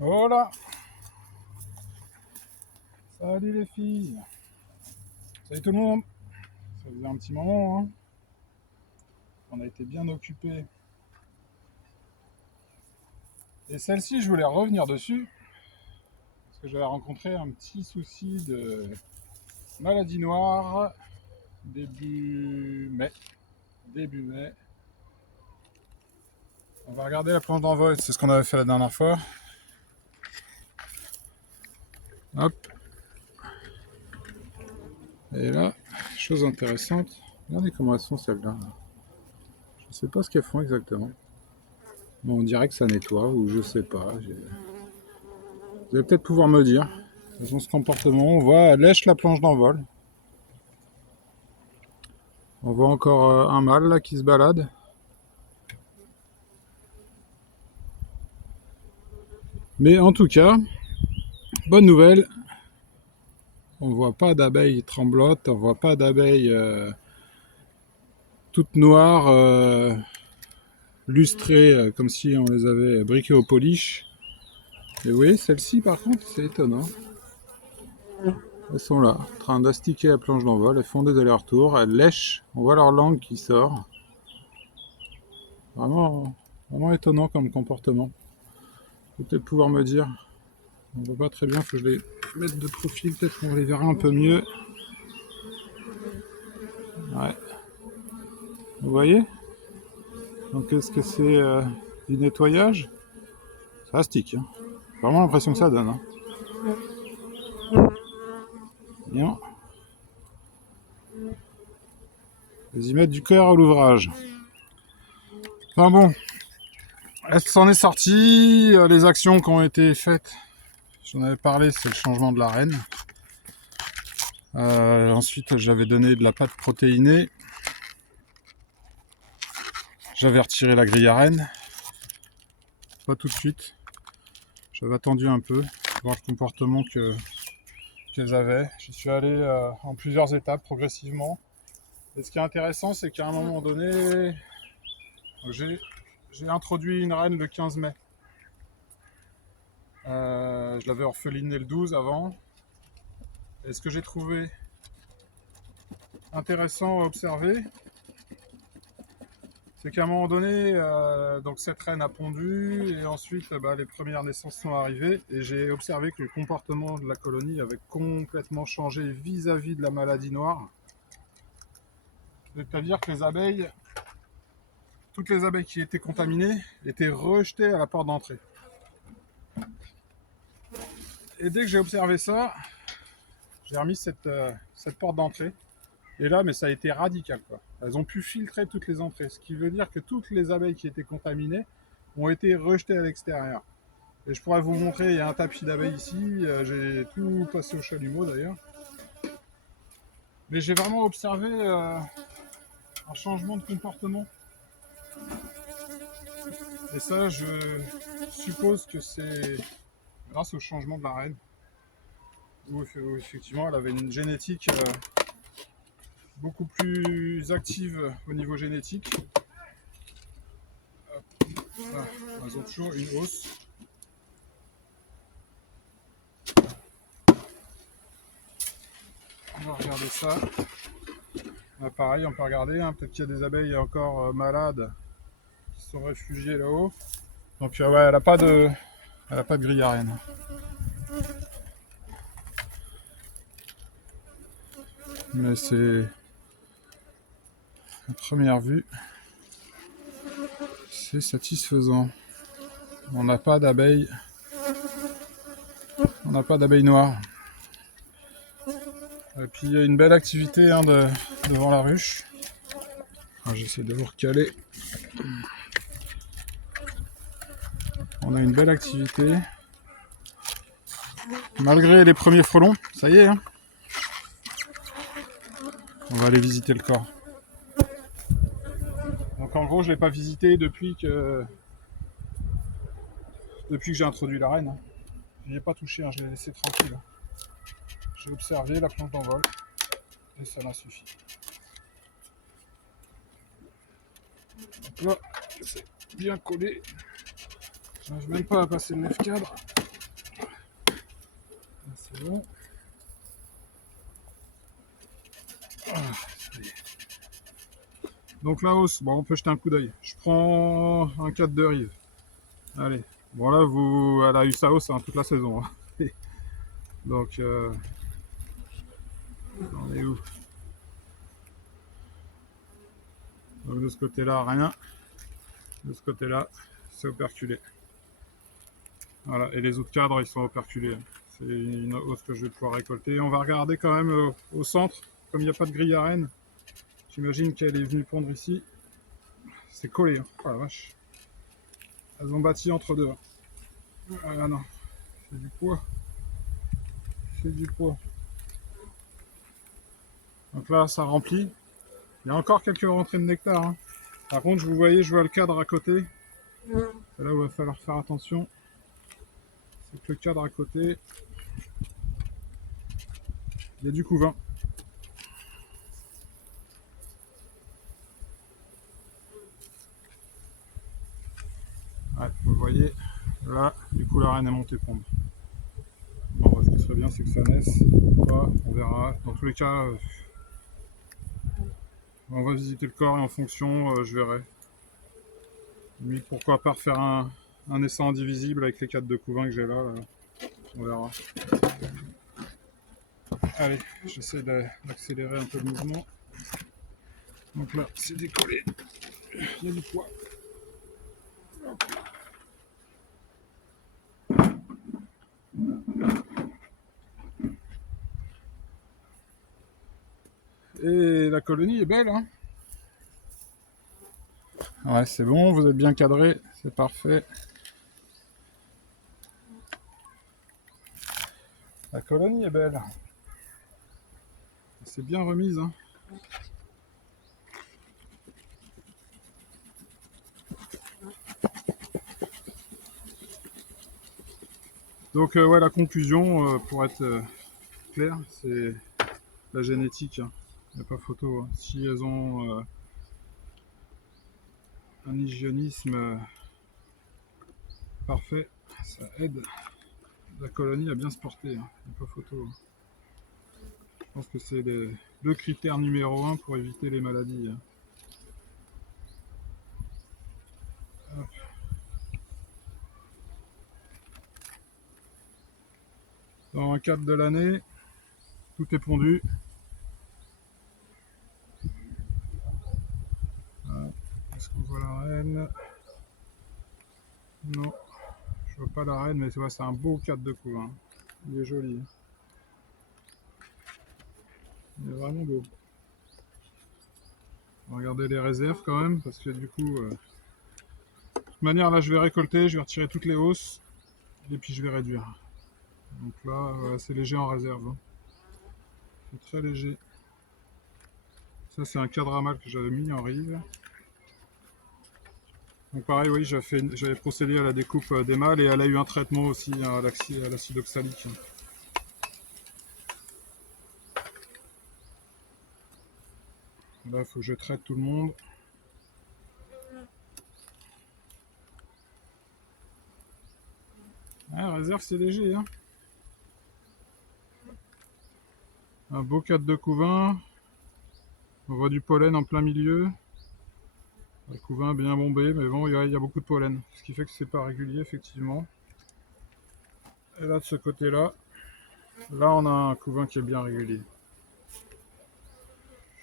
Voilà. Salut les filles. Salut tout le monde. Ça faisait un petit moment, hein. On a été bien occupés. Et celle-ci, je voulais revenir dessus parce que j'avais rencontré un petit souci de maladie noire début mai. Début mai. On va regarder la planche d'envol, c'est ce qu'on avait fait la dernière fois. Hop. Et là, chose intéressante. Regardez comment elles sont celles-là. Je ne sais pas ce qu'elles font exactement. Bon, on dirait que ça nettoie ou je sais pas. Vous allez peut-être pouvoir me dire. Elles ont ce comportement. On voit, elles lèchent la planche d'envol. On voit encore un mâle là qui se balade. Mais en tout cas, bonne nouvelle. On voit pas d'abeilles tremblotes, on voit pas d'abeilles toutes noires, lustrées, comme si on les avait briquées au polish. Et vous voyez, celles-ci par contre, c'est étonnant. Elles sont là, en train d'astiquer la planche d'envol, elles font des allers-retours, elles lèchent, on voit leur langue qui sort. Vraiment, vraiment étonnant comme comportement. Vous peut-être pouvoir me dire. On voit pas très bien, faut que je les mette de profil, peut-être qu'on les verra un peu mieux. Ouais. Vous voyez? Donc est-ce que c'est du nettoyage? Ça astique, hein. Vraiment l'impression que ça donne, hein. Bien. Ils y mettent du cœur à l'ouvrage. Enfin bon, elle s'en est sortie. Les actions qui ont été faites, j'en avais parlé, c'est le changement de la reine. Ensuite, j'avais donné de la pâte protéinée. J'avais retiré la grille à reine. Pas tout de suite. J'avais attendu un peu, voir le comportement qu'elles avaient. Je suis allé en plusieurs étapes, progressivement. Et ce qui est intéressant, c'est qu'à un moment donné, j'ai introduit une reine le 15 mai. Je l'avais orphelinée le 12 avant. Et ce que j'ai trouvé intéressant à observer, c'est qu'à un moment donné, donc cette reine a pondu et ensuite les premières naissances sont arrivées et j'ai observé que le comportement de la colonie avait complètement changé vis-à-vis de la maladie noire. C'est-à-dire que toutes les abeilles qui étaient contaminées étaient rejetées à la porte d'entrée. Et dès que j'ai observé ça, j'ai remis cette porte d'entrée. Et là, mais ça a été radical, quoi. Elles ont pu filtrer toutes les entrées, ce qui veut dire que toutes les abeilles qui étaient contaminées ont été rejetées à l'extérieur. Et je pourrais vous montrer, il y a un tapis d'abeilles ici, j'ai tout passé au chalumeau d'ailleurs. Mais j'ai vraiment observé un changement de comportement. Et ça, je suppose que c'est grâce au changement de la reine. Où effectivement, elle avait une génétique beaucoup plus active au niveau génétique. Voilà, elles ont toujours une hausse. On va regarder ça. Là, pareil, on peut regarder, hein, peut-être qu'il y a des abeilles encore malades qui sont réfugiées là-haut. Donc ouais, elle n'a pas de grille à reine. Mais c'est à première vue, c'est satisfaisant. On n'a pas d'abeilles. On n'a pas d'abeilles noires. Et puis il y a une belle activité devant la ruche. J'essaie de vous recaler. On a une belle activité. Malgré les premiers frelons, ça y est, hein. On va aller visiter le corps. Donc en gros, je ne l'ai pas visité depuis que j'ai introduit la reine. Je n'y ai pas touché, hein, je l'ai laissé tranquille. J'ai observé la planche d'envol et ça m'a suffi. Donc là, c'est bien collé. Je n'arrive même pas à passer le lève-cadre. Bon. Ah, ça y est. Donc la hausse, bon, on peut jeter un coup d'œil. Je prends un 4 de rive. Allez. Bon là, elle a eu sa hausse toute la saison. Hein. Donc, on est où? Donc de ce côté-là, rien. De ce côté-là, c'est operculé. Voilà, et les autres cadres, ils sont operculés. C'est une hausse que je vais pouvoir récolter. On va regarder quand même au centre, comme il n'y a pas de grille à rennes. J'imagine qu'elle est venue pondre ici. C'est collé, hein. Oh la vache. Elles ont bâti entre deux. Ah non, c'est du poids. C'est du poids. Donc là, ça remplit. Il y a encore quelques rentrées de nectar. Hein. Par contre, vous voyez, je vois le cadre à côté. C'est là où il va falloir faire attention. C'est que le cadre à côté, il y a du couvain. Ouais, vous voyez, là, du coup, la reine est montée pondre. Bon, ce qui serait bien, c'est que ça naisse. Pas, on verra. Dans tous les cas, on va visiter le corps et en fonction, je verrai. Mais pourquoi pas refaire un essai indivisible avec les 4 de couvain que j'ai là, on verra. Allez, j'essaie d'accélérer un peu le mouvement. Donc là, c'est décollé. Il y a du poids. Et la colonie est belle, hein. Ouais, c'est bon, vous êtes bien cadré, c'est parfait. La colonie est belle. C'est bien remise, hein. Donc ouais, la conclusion, pour être clair, c'est la génétique. Hein. Il n'y a pas photo. Hein. Si elles ont un hygiénisme parfait, ça aide la colonie à bien se porter. Hein. Il n'y a pas photo. Hein. Je pense que c'est le critère numéro 1 pour éviter les maladies. Hein. Hop. Dans un cadre de l'année, tout est pondu. Voilà. Est-ce qu'on voit la reine? Non, je vois pas la reine, mais c'est un beau cadre de couvain. Hein. Il est joli. Il est vraiment beau. On va regarder les réserves quand même, parce que du coup, de toute manière, là, je vais récolter, je vais retirer toutes les hausses, et puis je vais réduire. Donc là, c'est léger en réserve. Hein. C'est très léger. Ça, c'est un cadre à mal que j'avais mis en rive. Donc pareil, oui, j'avais procédé à la découpe des mâles et elle a eu un traitement aussi à l'acide oxalique. Là, il faut que je traite tout le monde. Ah, réserve, c'est léger. Hein. Un beau cadre de couvain. On voit du pollen en plein milieu. Le couvain bien bombé, mais bon, il y a beaucoup de pollen. Ce qui fait que c'est pas régulier, effectivement. Et là, de ce côté-là, là, on a un couvain qui est bien régulier.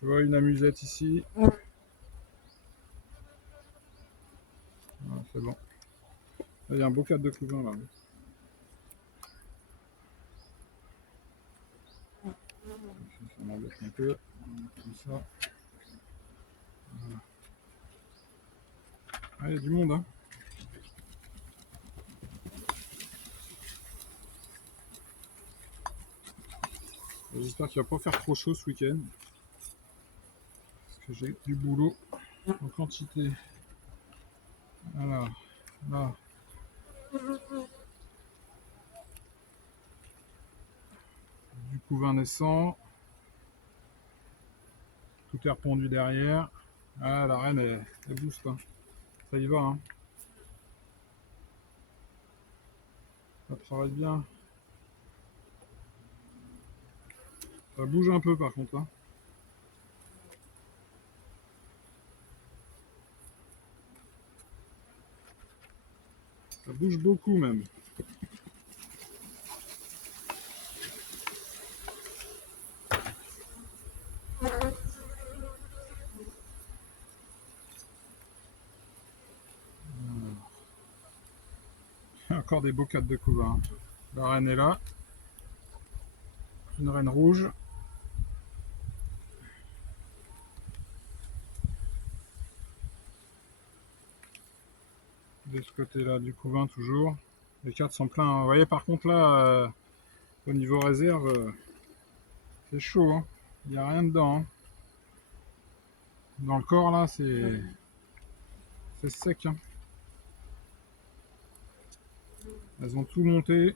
Je vois une amusette ici. Ah, c'est bon. Là, il y a un beau cadre de couvain, là. Ça m'embête un peu. Comme ça. Voilà. Ah, il y a du monde, hein. J'espère qu'il va pas faire trop chaud ce week-end. Parce que j'ai du boulot en quantité. Voilà. Là. Du couvain naissant. Tout est repondu derrière. Ah, la reine, elle booste. Hein. Ça y va. Hein. Ça travaille bien. Ça bouge un peu par contre. Hein. Ça bouge beaucoup même. Encore des beaux cadres de couvain. Hein. La reine est là. Une reine rouge. De ce côté-là du couvain toujours. Les cadres sont pleins. Hein. Vous voyez par contre là, au niveau réserve, c'est chaud. Hein. Il n'y a rien dedans. Hein. Dans le corps là, c'est sec. Hein. Elles ont tout monté.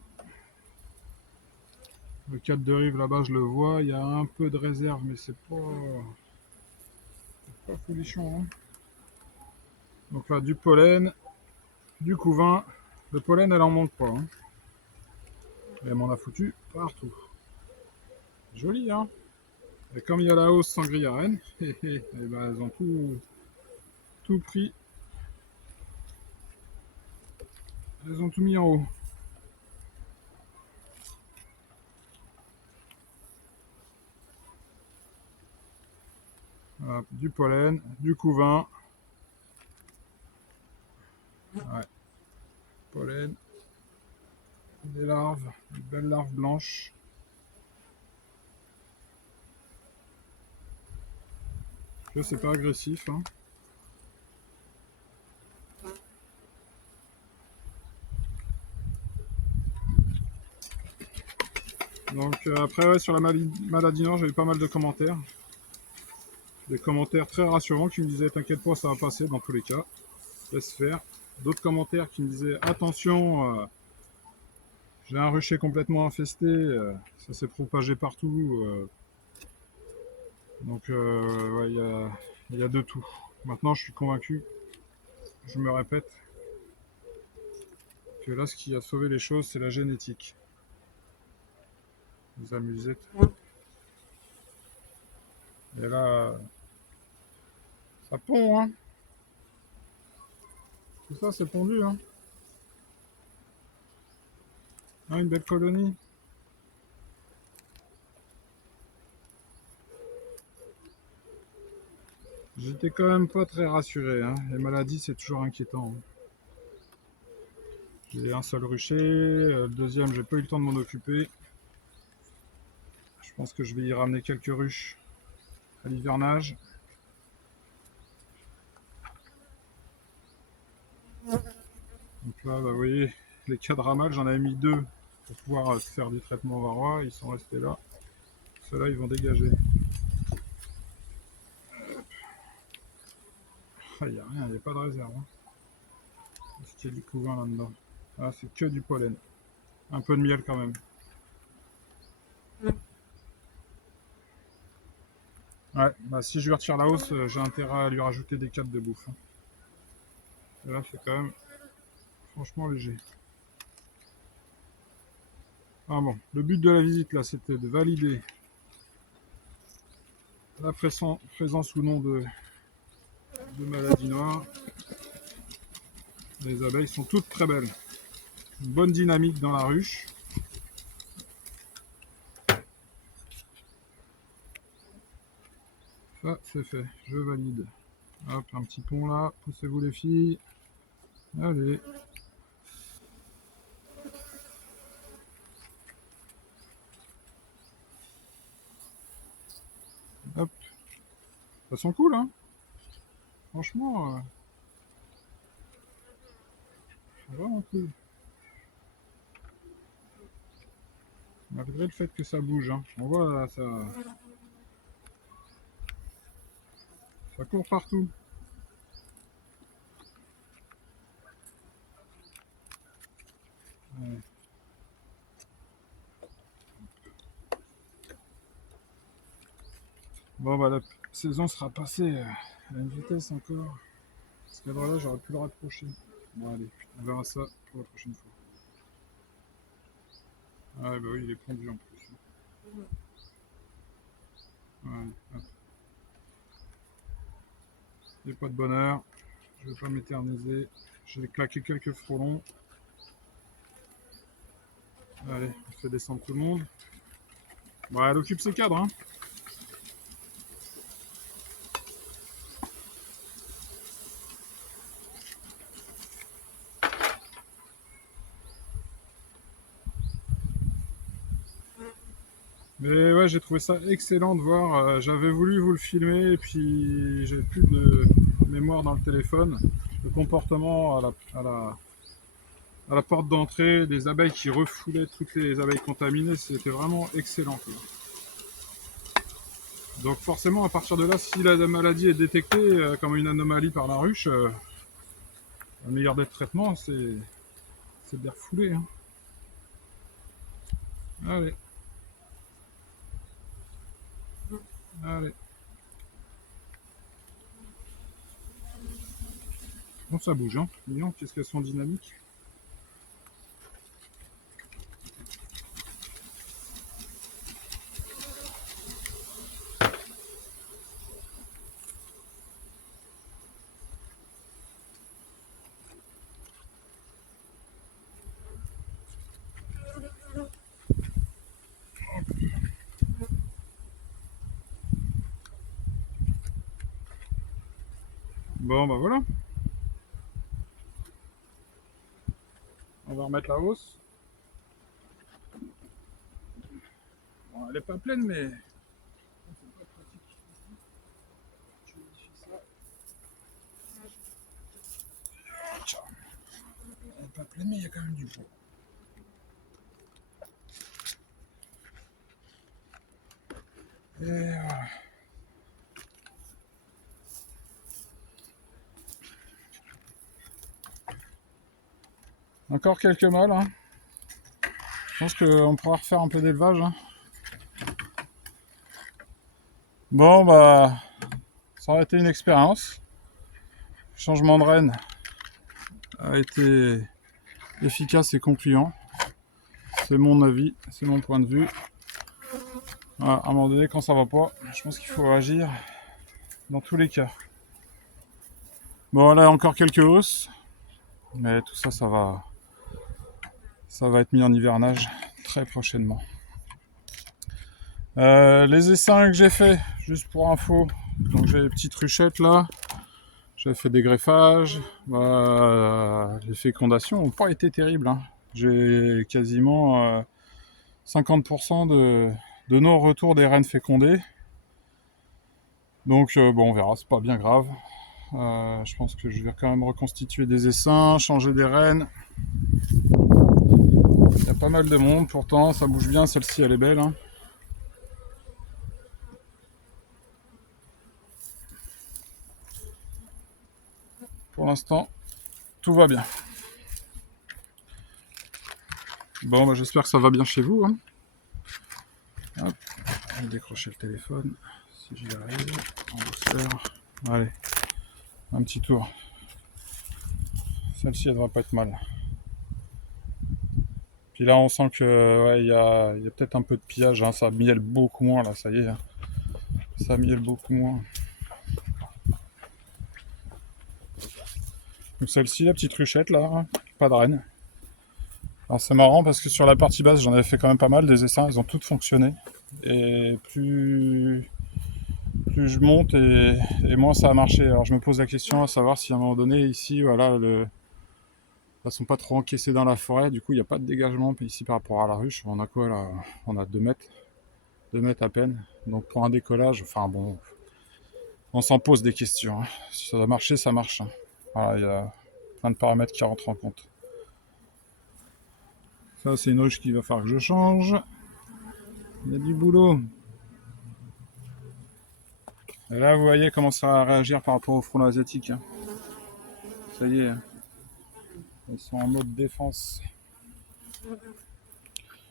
Le cadre de rive là-bas, je le vois. Il y a un peu de réserve, mais c'est pas folichon. Hein. Donc là, du pollen, du couvain. Le pollen, elle en manque pas. Hein. Elle m'en a foutu partout. Joli, hein. Et comme il y a la hausse sangria reine, et ben elles ont tout pris. Elles ont tout mis en haut. Voilà, du pollen, du couvain. Ouais. Pollen. Des larves, des belles larves blanches. Là, c'est pas agressif. Hein. Donc après, ouais, sur la maladie noire, j'avais pas mal de commentaires. Des commentaires très rassurants qui me disaient t'inquiète pas, ça va passer dans tous les cas. Laisse faire. D'autres commentaires qui me disaient attention, j'ai un rucher complètement infesté, ça s'est propagé partout. Donc ouais, il y a de tout. Maintenant, je suis convaincu, je me répète, que là, ce qui a sauvé les choses, c'est la génétique. Les amusettes. Et là, ça pond, hein. Tout ça, c'est pondu, hein. Ah, une belle colonie. J'étais quand même pas très rassuré, hein. Les maladies, c'est toujours inquiétant. Hein. J'ai un seul rucher, le deuxième, j'ai pas eu le temps de m'en occuper. Je pense que je vais y ramener quelques ruches à l'hivernage. Donc là, bah, vous voyez, les cadres à mâle, j'en avais mis deux pour pouvoir faire du traitement varroa. Ils sont restés là. Ceux-là, ils vont dégager. Ah, il n'y a rien, il n'y a pas de réserve. Hein. Est-ce qu'il y a du couvain là-dedans? Ah, c'est que du pollen. Un peu de miel quand même. Ouais, bah si je lui retire la hausse, j'ai intérêt à lui rajouter des cadres de bouffe. Hein. Et là, c'est quand même franchement léger. Ah bon, le but de la visite là, c'était de valider la présence ou non de maladies noires. Les abeilles sont toutes très belles. Une bonne dynamique dans la ruche. Ça, c'est fait. Je valide. Hop, un petit pont là. Poussez-vous les filles. Allez. Hop. Ça sent cool, hein. Franchement, c'est vraiment cool. Malgré le fait que ça bouge, hein. On voit là, ça court partout. Ouais. Bon, bah la saison sera passée à une vitesse encore. Ce cadre-là, j'aurais pu le rapprocher. Bon, allez, on verra ça pour la prochaine fois. Ah, bah oui, il est pondu en plus. Voilà. Et pas de bonheur. Je vais pas m'éterniser. J'ai claqué quelques frelons. Allez, on fait descendre tout le monde. Bon, elle occupe ses cadres, hein. Mais ouais, j'ai trouvé ça excellent de voir. J'avais voulu vous le filmer et puis j'ai plus de mémoire dans le téléphone. Le comportement à la porte d'entrée, des abeilles qui refoulaient toutes les abeilles contaminées, c'était vraiment excellent, quoi. Donc forcément, à partir de là, si la maladie est détectée comme une anomalie par la ruche, le meilleur des traitements, c'est de les refouler, hein. Allez, allez. Bon, ça bouge, hein. Dis qu'est-ce qu'elles sont dynamiques. Bon, bah voilà. On va remettre la hausse. Bon, elle est pas pleine, mais c'est pas pratique. Je modifie ça. Tiens. Elle est pas pleine, mais il y a quand même du poids. Et voilà. Encore quelques mâles, hein. Je pense qu'on pourra refaire un peu d'élevage, hein. Bon, bah, ça aurait été une expérience. Le changement de reine a été efficace et concluant. C'est mon avis, c'est mon point de vue. Voilà, à un moment donné, quand ça va pas, je pense qu'il faut agir dans tous les cas. Bon, là, encore quelques hausses, mais tout ça, ça va être mis en hivernage très prochainement. Les essaims que j'ai fait, juste pour info, donc j'ai les petites ruchettes là, j'ai fait des greffages, les fécondations n'ont pas été terribles, hein. J'ai quasiment 50% de non-retour des reines fécondées. Donc bon, on verra, c'est pas bien grave. Je pense que je vais quand même reconstituer des essaims, changer des reines. Il y a pas mal de monde pourtant, ça bouge bien, celle-ci elle est belle, hein. Pour l'instant, tout va bien. Bon, bah, j'espère que ça va bien chez vous, hein. Hop, je vais décrocher le téléphone, si j'y arrive, en booster. Allez, un petit tour. Celle-ci, elle devrait pas être mal. Puis là, on sent que ouais, y a peut-être un peu de pillage, hein. Ça mielle beaucoup moins, là, ça y est, hein. Ça mielle beaucoup moins. Donc celle-ci, la petite ruchette, là, hein, pas de reine. Alors c'est marrant parce que sur la partie basse, j'en avais fait quand même pas mal, des essaims, elles ont toutes fonctionné. Et plus je monte et moins ça a marché. Alors je me pose la question à savoir si à un moment donné, ici, voilà, elles sont pas trop encaissées dans la forêt, du coup il n'y a pas de dégagement ici par rapport à la ruche. On a quoi là? On a 2 mètres, 2 mètres à peine. Donc pour un décollage, enfin bon, on s'en pose des questions, hein. Si ça doit marcher, ça marche, hein. Voilà, il y a plein de paramètres qui rentrent en compte. Ça c'est une ruche qu'il va falloir que je change. Il y a du boulot. Et là vous voyez comment ça va réagir par rapport au frelon asiatique, hein. Ça y est, hein. Ils sont en mode défense.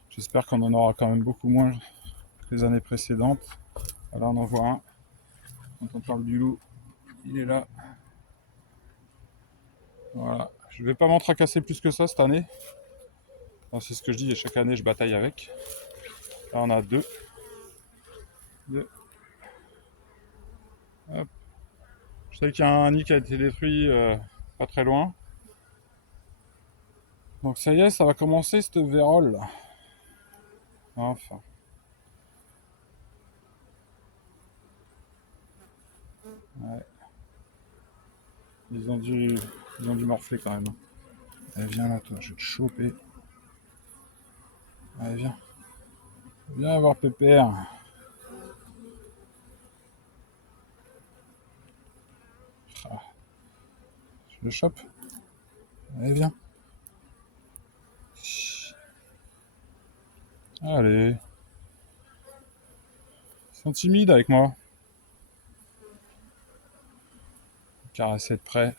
J'espère qu'on en aura quand même beaucoup moins que les années précédentes. Là on en voit un. Quand on parle du loup, il est là. Voilà. Je vais pas m'en tracasser plus que ça cette année. Enfin, c'est ce que je dis, et chaque année je bataille avec. Là on a deux. Hop. Je sais qu'il y a un nid qui a été détruit pas très loin. Donc ça y est, ça va commencer cette vérole là. Enfin. Ouais. Ils ont dû morfler quand même. Allez, viens là, toi, je vais te choper. Allez, viens. Viens voir Pépère. Ah, je le chope. Allez, viens. Allez. Ils sont timides avec moi. Caresser de près.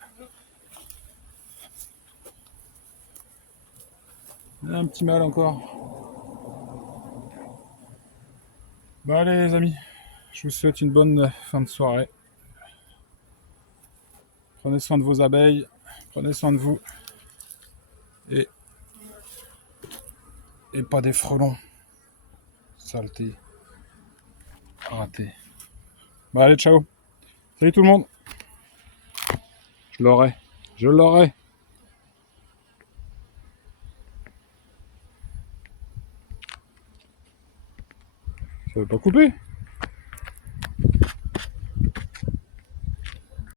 Un petit mal encore. Bon, allez, les amis. Je vous souhaite une bonne fin de soirée. Prenez soin de vos abeilles. Prenez soin de vous. Et, et pas des frelons. Saleté. Raté. Bon, allez, ciao. Salut tout le monde. Je l'aurai. Je l'aurai. Ça veut pas couper.